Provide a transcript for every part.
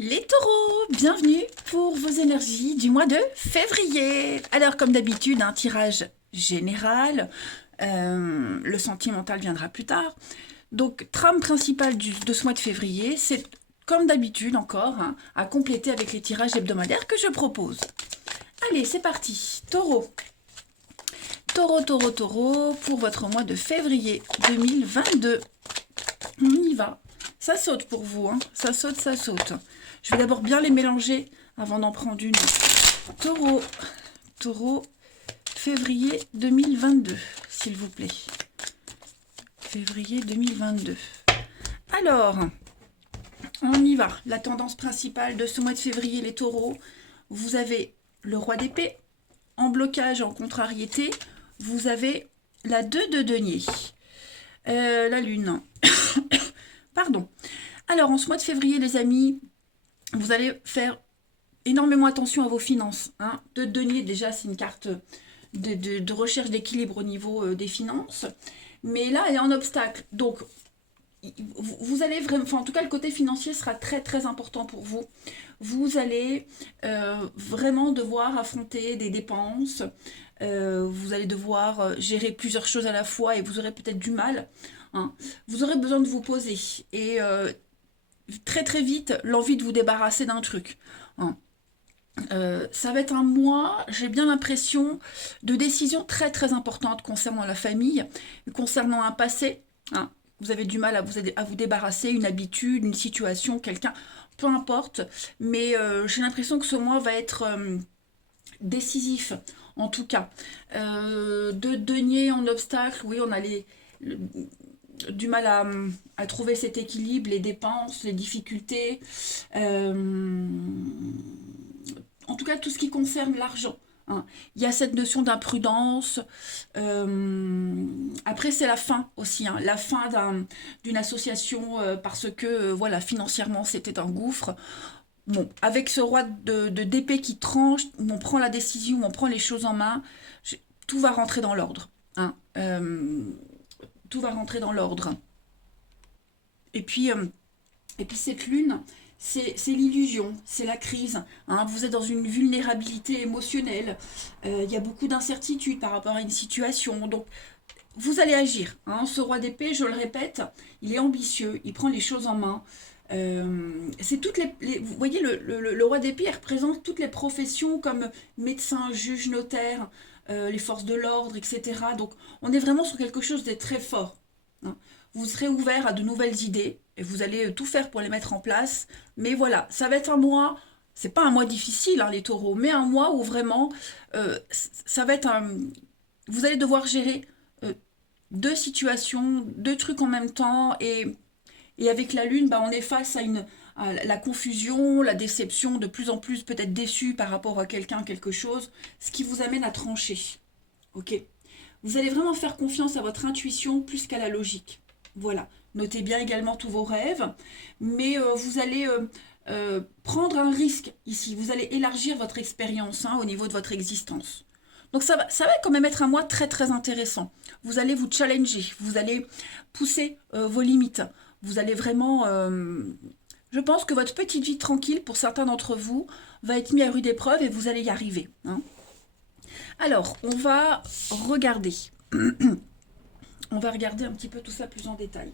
Les taureaux, bienvenue pour vos énergies du mois de février. Alors comme d'habitude, un tirage général, le sentimental viendra plus tard. Donc trame principale de ce mois de février, c'est comme d'habitude encore, hein, à compléter avec les tirages hebdomadaires que je propose. Allez, c'est parti. Taureau. Taureau, taureau, taureau, pour votre mois de février 2022. On y va. Ça saute pour vous, hein. Ça saute, ça saute. Je vais d'abord bien les mélanger avant d'en prendre une. Taureau, taureau, février 2022, s'il vous plaît. Février 2022. Alors, on y va. La tendance principale de ce mois de février, les taureaux, vous avez le roi d'épée. En blocage, en contrariété, vous avez la 2 de denier. La lune. Pardon. Alors, en ce mois de février, les amis, vous allez faire énormément attention à vos finances. Hein. De denier, déjà, c'est une carte de recherche d'équilibre au niveau des finances. Mais là, elle est en obstacle. Donc, vous allez vraiment, enfin, en tout cas, le côté financier sera très, très important pour vous. Vous allez vraiment devoir affronter des dépenses. Vous allez devoir gérer plusieurs choses à la fois et vous aurez peut-être du mal. Hein. Vous aurez besoin de vous poser. Et très très vite l'envie de vous débarrasser d'un truc. Hein. Ça va être un mois, j'ai bien l'impression, de décisions très très importantes concernant la famille, concernant un passé. Hein. Vous avez du mal à vous débarrasser, une habitude, une situation, quelqu'un, peu importe. Mais j'ai l'impression que ce mois va être décisif, en tout cas. De denier en obstacle, oui, on a du mal à trouver cet équilibre, les dépenses, les difficultés, en tout cas tout ce qui concerne l'argent. Hein. Il y a cette notion d'imprudence. Après, c'est la fin aussi, hein, la fin d'une association parce que voilà, financièrement, c'était un gouffre. Bon, avec ce roi d'épée qui tranche, où on prend la décision, où on prend les choses en main, tout va rentrer dans l'ordre. Hein. Tout va rentrer dans l'ordre. Et puis, euh, et puis cette lune, c'est l'illusion, c'est la crise. Hein. Vous êtes dans une vulnérabilité émotionnelle. Il y a beaucoup d'incertitudes par rapport à une situation. Donc, vous allez agir. Hein. Ce roi d'épée, je le répète, il est ambitieux, il prend les choses en main. C'est toutes vous voyez, le roi d'épée il représente toutes les professions comme médecin, juge, notaire, les forces de l'ordre, etc. Donc, on est vraiment sur quelque chose de très fort. Hein. Vous serez ouvert à de nouvelles idées et vous allez tout faire pour les mettre en place. Mais voilà, ça va être un mois, c'est pas un mois difficile, hein, les taureaux, mais un mois où vraiment, ça va être un. Vous allez devoir gérer euh, deux situations, deux trucs en même temps. Et avec la lune, bah, on est face à la confusion, la déception, de plus en plus peut-être déçu par rapport à quelqu'un, quelque chose, ce qui vous amène à trancher. Ok. Vous allez vraiment faire confiance à votre intuition plus qu'à la logique. Voilà. Notez bien également tous vos rêves, mais vous allez prendre un risque ici. Vous allez élargir votre expérience au niveau de votre existence. Donc ça va quand même être un mois très très intéressant. Vous allez vous challenger, vous allez pousser vos limites. Vous allez vraiment... je pense que votre petite vie tranquille, pour certains d'entre vous, va être mise à rude épreuve et vous allez y arriver. Hein. Alors, on va regarder. On va regarder un petit peu tout ça plus en détail.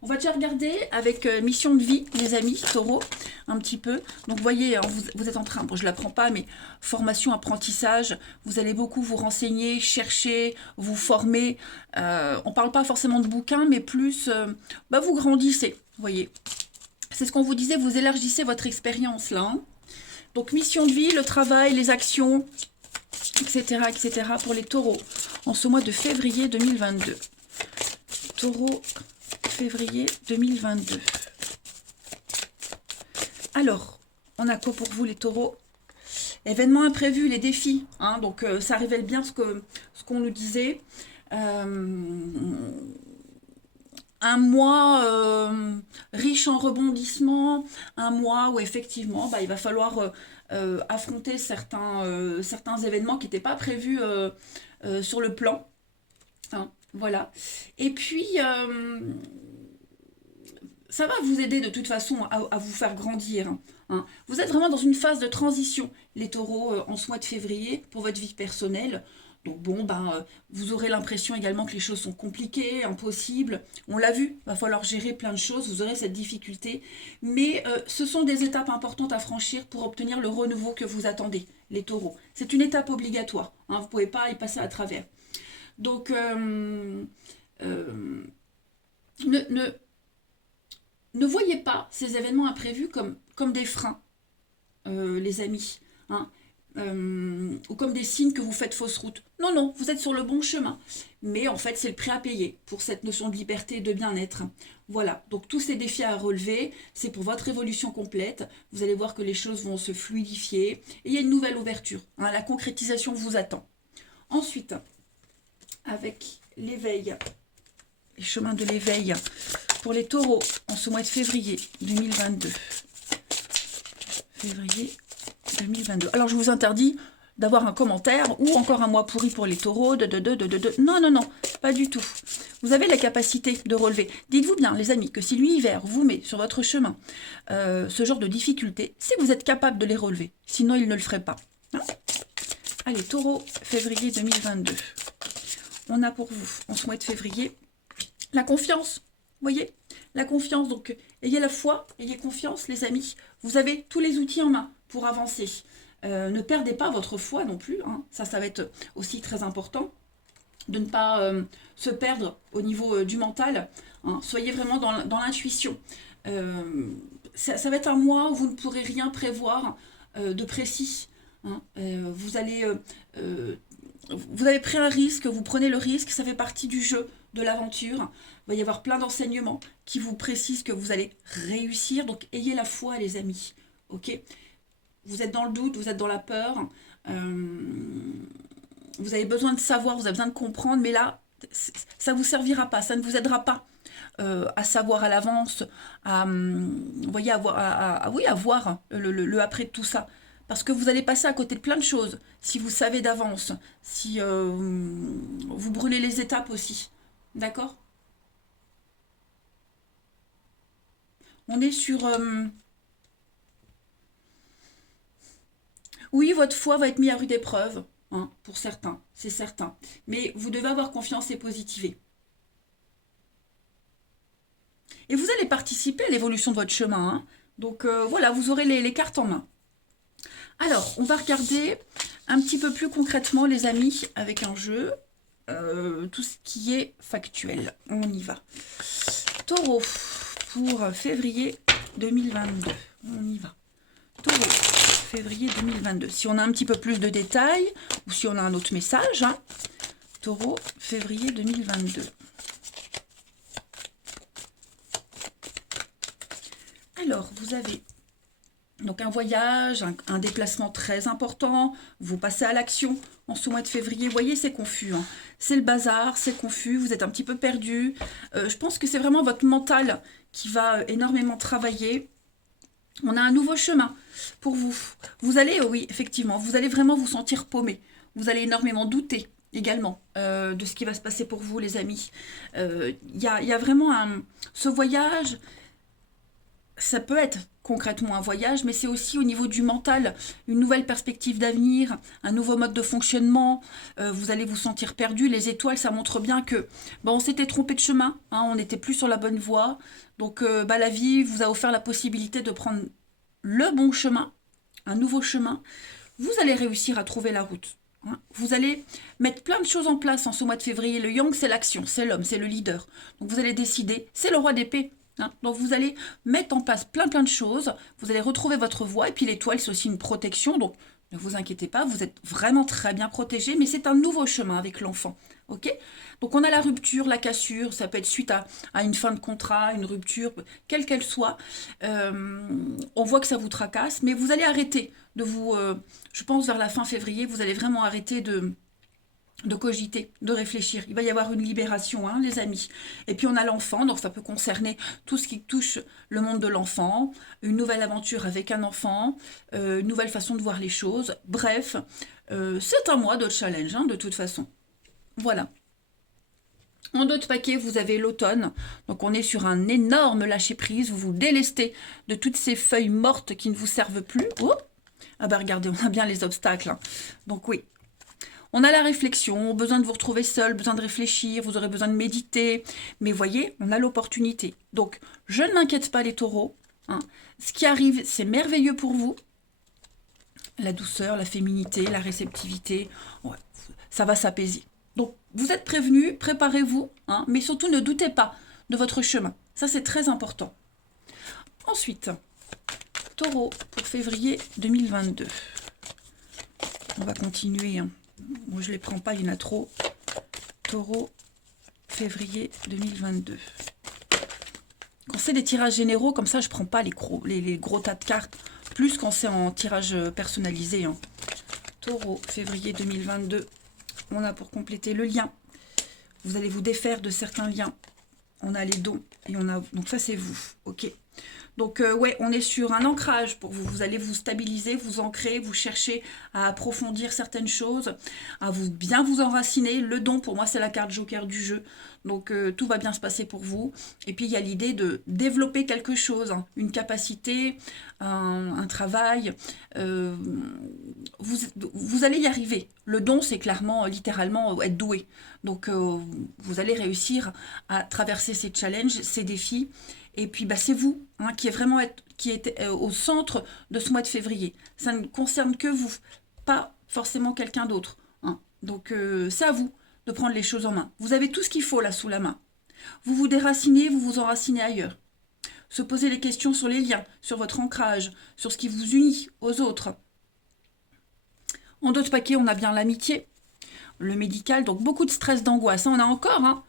On va déjà regarder avec mission de vie, les amis, taureau, un petit peu. Donc, vous voyez, hein, vous êtes en train, bon, je ne l'apprends pas, mais formation, apprentissage, vous allez beaucoup vous renseigner, chercher, vous former. On ne parle pas forcément de bouquins, mais plus, vous grandissez, vous voyez. C'est ce qu'on vous disait, vous élargissez votre expérience, là. Hein. Donc, mission de vie, le travail, les actions, etc., etc., pour les taureaux, en ce mois de février 2022. Taureau, février 2022. Alors, on a quoi pour vous les taureaux? Événements imprévus, les défis. Hein, donc, ça révèle bien ce qu'on nous disait. Un mois riche en rebondissements, un mois où effectivement il va falloir affronter certains événements qui n'étaient pas prévus sur le plan. Hein, voilà. Et puis, ça va vous aider de toute façon à vous faire grandir. Hein. Vous êtes vraiment dans une phase de transition, les taureaux, en ce mois de février, pour votre vie personnelle. Donc bon, vous aurez l'impression également que les choses sont compliquées, impossibles. On l'a vu, il va falloir gérer plein de choses, vous aurez cette difficulté. Mais ce sont des étapes importantes à franchir pour obtenir le renouveau que vous attendez, les taureaux. C'est une étape obligatoire, hein, vous ne pouvez pas y passer à travers. Donc, ne, ne, ne voyez pas ces événements imprévus comme des freins, les amis, hein, ou comme des signes que vous faites fausse route. Non, non, vous êtes sur le bon chemin. Mais en fait, c'est le prix à payer pour cette notion de liberté et de bien-être. Voilà, donc tous ces défis à relever, c'est pour votre évolution complète. Vous allez voir que les choses vont se fluidifier. Et il y a une nouvelle ouverture. Hein, la concrétisation vous attend. Ensuite, avec l'éveil, les chemins de l'éveil pour les taureaux en ce mois de février 2022. Février 2022. Alors, je vous interdis d'avoir un commentaire ou encore un mois pourri pour les taureaux. Non, non, non, pas du tout. Vous avez la capacité de relever. Dites-vous bien, les amis, que si l'univers vous met sur votre chemin ce genre de difficultés, c'est que vous êtes capable de les relever. Sinon, il ne le ferait pas. Hein? Allez, taureau, février 2022. On a pour vous, en ce mois de février, la confiance. Vous voyez, la confiance. Donc, ayez la foi, ayez confiance, les amis. Vous avez tous les outils en main pour avancer. Ne perdez pas votre foi non plus. Hein. Ça va être aussi très important de ne pas se perdre au niveau du mental. Hein. Soyez vraiment dans l'intuition. Ça va être un mois où vous ne pourrez rien prévoir de précis. Hein. Vous avez pris un risque, vous prenez le risque, ça fait partie du jeu, de l'aventure. Il va y avoir plein d'enseignements qui vous précisent que vous allez réussir. Donc, ayez la foi, les amis. Ok ? Vous êtes dans le doute, vous êtes dans la peur. Vous avez besoin de savoir, vous avez besoin de comprendre. Mais là, ça ne vous servira pas, ça ne vous aidera pas à savoir à l'avance, vous voyez, à voir le après de tout ça. Parce que vous allez passer à côté de plein de choses si vous savez d'avance, si vous brûlez les étapes aussi. D'accord? On est sur... oui, votre foi va être mise à rude épreuve, hein, pour certains, c'est certain. Mais vous devez avoir confiance et positiver. Et vous allez participer à l'évolution de votre chemin. Hein. Donc voilà, vous aurez les cartes en main. Alors, on va regarder un petit peu plus concrètement, les amis, avec un jeu, tout ce qui est factuel. On y va. Taureau, pour février 2022. On y va. Taureau, février 2022. Si on a un petit peu plus de détails, ou si on a un autre message, hein. Taureau, février 2022. Alors, vous avez donc un voyage, un déplacement très important, vous passez à l'action en ce mois de février. Vous voyez, c'est confus. Hein. C'est le bazar, c'est confus, vous êtes un petit peu perdu. Je pense que c'est vraiment votre mental qui va énormément travailler. On a un nouveau chemin pour vous. Vous allez, oui, effectivement, vous allez vraiment vous sentir paumé. Vous allez énormément douter également de ce qui va se passer pour vous, les amis. Y a vraiment ce voyage... Ça peut être concrètement un voyage, mais c'est aussi au niveau du mental, une nouvelle perspective d'avenir, un nouveau mode de fonctionnement. Vous allez vous sentir perdu. Les étoiles, ça montre bien que on s'était trompé de chemin, hein, on n'était plus sur la bonne voie. Donc la vie vous a offert la possibilité de prendre le bon chemin, un nouveau chemin. Vous allez réussir à trouver la route. Hein. Vous allez mettre plein de choses en place en ce mois de février. Le yang, c'est l'action, c'est l'homme, c'est le leader. Donc vous allez décider, c'est le roi d'épée. Hein. Donc vous allez mettre en place plein de choses, vous allez retrouver votre voie, et puis l'étoile c'est aussi une protection, donc ne vous inquiétez pas, vous êtes vraiment très bien protégé, mais c'est un nouveau chemin avec l'enfant. Ok? Donc on a la rupture, la cassure, ça peut être suite à une fin de contrat, une rupture, quelle qu'elle soit. On voit que ça vous tracasse, mais vous allez arrêter de vous, je pense vers la fin février, vous allez vraiment arrêter de cogiter, de réfléchir. Il va y avoir une libération, hein, les amis. Et puis on a l'enfant, donc ça peut concerner tout ce qui touche le monde de l'enfant, une nouvelle aventure avec un enfant, une nouvelle façon de voir les choses. Bref, c'est un mois de challenge, hein, de toute façon. Voilà. En d'autres paquets, vous avez l'automne. Donc on est sur un énorme lâcher-prise. Vous vous délestez de toutes ces feuilles mortes qui ne vous servent plus. Oh, ah bah regardez, on a bien les obstacles, hein. Donc oui, on a la réflexion, besoin de vous retrouver seul, besoin de réfléchir, vous aurez besoin de méditer. Mais voyez, on a l'opportunité. Donc, je ne m'inquiète pas les taureaux, hein. Ce qui arrive, c'est merveilleux pour vous. La douceur, la féminité, la réceptivité, ouais, ça va s'apaiser. Donc, vous êtes prévenus, préparez-vous, hein, mais surtout ne doutez pas de votre chemin. Ça, c'est très important. Ensuite, taureau pour février 2022. On va continuer, hein. Moi, je ne les prends pas, il y en a trop. Taureau, février 2022. Quand c'est des tirages généraux, comme ça, je ne prends pas les gros tas de cartes. Plus quand c'est en tirage personnalisé, hein. Taureau, février 2022. On a pour compléter le lien. Vous allez vous défaire de certains liens. On a les dons. Et on a... Donc ça, c'est vous. OK. Donc, ouais, on est sur un ancrage pour vous. Vous allez vous stabiliser, vous ancrer, vous chercher à approfondir certaines choses, à bien vous enraciner. Le don, pour moi, c'est la carte joker du jeu. Donc, tout va bien se passer pour vous. Et puis, il y a l'idée de développer quelque chose, hein, une capacité, un travail. Vous allez y arriver. Le don, c'est clairement, littéralement, être doué. Donc, vous allez réussir à traverser ces challenges, ces défis. Et puis, bah, c'est vous, hein, qui êtes au centre de ce mois de février. Ça ne concerne que vous, pas forcément quelqu'un d'autre, hein. Donc, c'est à vous de prendre les choses en main. Vous avez tout ce qu'il faut là sous la main. Vous vous déracinez, vous vous enracinez ailleurs. Se poser les questions sur les liens, sur votre ancrage, sur ce qui vous unit aux autres. En d'autres paquets, on a bien l'amitié, le médical, donc beaucoup de stress, d'angoisse. On a encore, hein,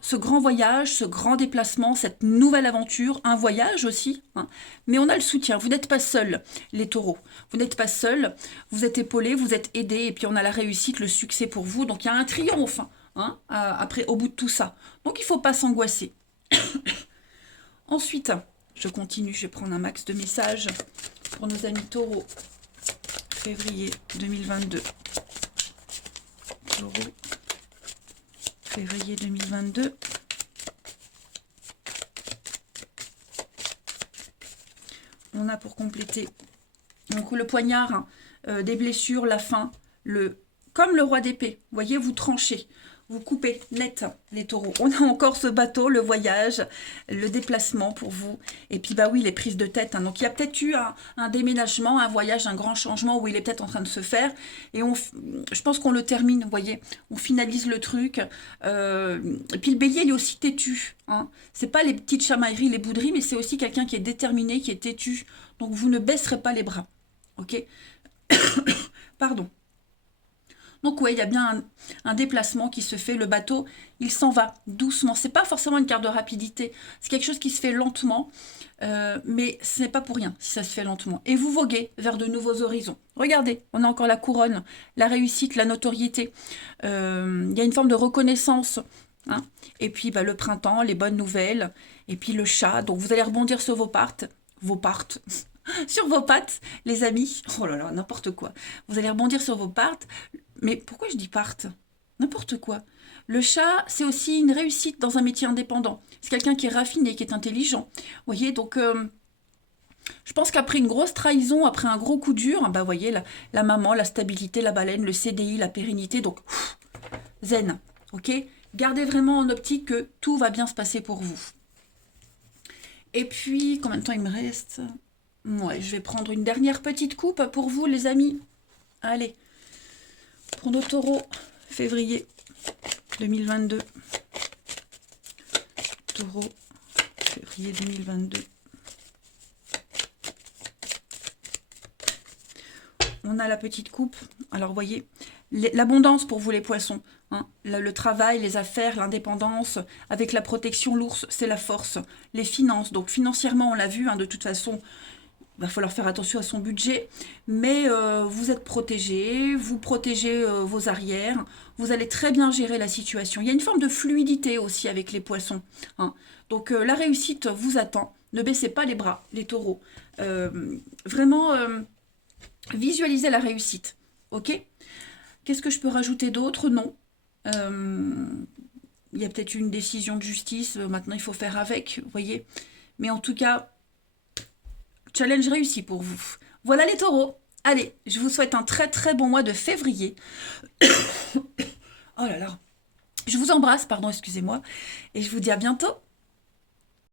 ce grand voyage, ce grand déplacement, cette nouvelle aventure, un voyage aussi, hein. Mais on a le soutien, vous n'êtes pas seuls, les taureaux. Vous n'êtes pas seuls, vous êtes épaulés, vous êtes aidés, et puis on a la réussite, le succès pour vous. Donc il y a un triomphe, hein, après, au bout de tout ça. Donc il ne faut pas s'angoisser. Ensuite, je continue, je vais prendre un max de messages pour nos amis taureaux. Février 2022. Taureau. Février 2022. On a pour compléter donc le poignard, hein, des blessures, la faim, comme le roi d'épée. Vous voyez, vous tranchez, vous coupez net, les taureaux. On a encore ce bateau, le voyage, le déplacement pour vous. Et puis, bah oui, les prises de tête, hein. Donc, il y a peut-être eu un déménagement, un voyage, un grand changement où il est peut-être en train de se faire. Et je pense qu'on le termine, vous voyez. On finalise le truc. Et puis, le bélier, il est aussi têtu, hein. C'est pas les petites chamailleries, les bouderies, mais c'est aussi quelqu'un qui est déterminé, qui est têtu. Donc, vous ne baisserez pas les bras. OK? Pardon. Donc ouais, il y a bien un déplacement qui se fait. Le bateau, il s'en va doucement. C'est pas forcément une carte de rapidité. C'est quelque chose qui se fait lentement. Mais ce n'est pas pour rien si ça se fait lentement. Et vous voguez vers de nouveaux horizons. Regardez, on a encore la couronne, la réussite, la notoriété. Il y a une forme de reconnaissance, hein. Et puis bah, le printemps, les bonnes nouvelles. Et puis le chat. Donc vous allez rebondir sur vos pattes. Sur vos pattes, les amis. Oh là là, n'importe quoi. Vous allez rebondir sur vos pattes. Mais pourquoi je dis parte? N'importe quoi. Le chat, c'est aussi une réussite dans un métier indépendant. C'est quelqu'un qui est raffiné, qui est intelligent. Vous voyez, donc je pense qu'après une grosse trahison, après un gros coup dur, bah, vous voyez, la maman, la stabilité, la baleine, le CDI, la pérennité, donc zen, ok? Gardez vraiment en optique que tout va bien se passer pour vous. Et puis, combien de temps il me reste? Ouais, je vais prendre une dernière petite coupe pour vous, les amis. Allez. Pour nos taureaux, février 2022. Taureau, février 2022. On a la petite coupe. Alors, vous voyez, l'abondance pour vous, les poissons, hein. Le travail, les affaires, l'indépendance. Avec la protection, l'ours, c'est la force. Les finances. Donc, financièrement, on l'a vu, hein, de toute façon, il va falloir faire attention à son budget, mais vous êtes protégé, vous protégez vos arrières, vous allez très bien gérer la situation. Il y a une forme de fluidité aussi avec les poissons, hein. Donc la réussite vous attend. Ne baissez pas les bras, les taureaux. Vraiment, visualisez la réussite. Ok? Qu'est-ce que je peux rajouter d'autre? Non. il y a peut-être une décision de justice, maintenant il faut faire avec, vous voyez. Mais en tout cas, challenge réussi pour vous. Voilà les taureaux. Allez, je vous souhaite un très très bon mois de février. Oh là là. Je vous embrasse, pardon, excusez-moi. Et je vous dis à bientôt.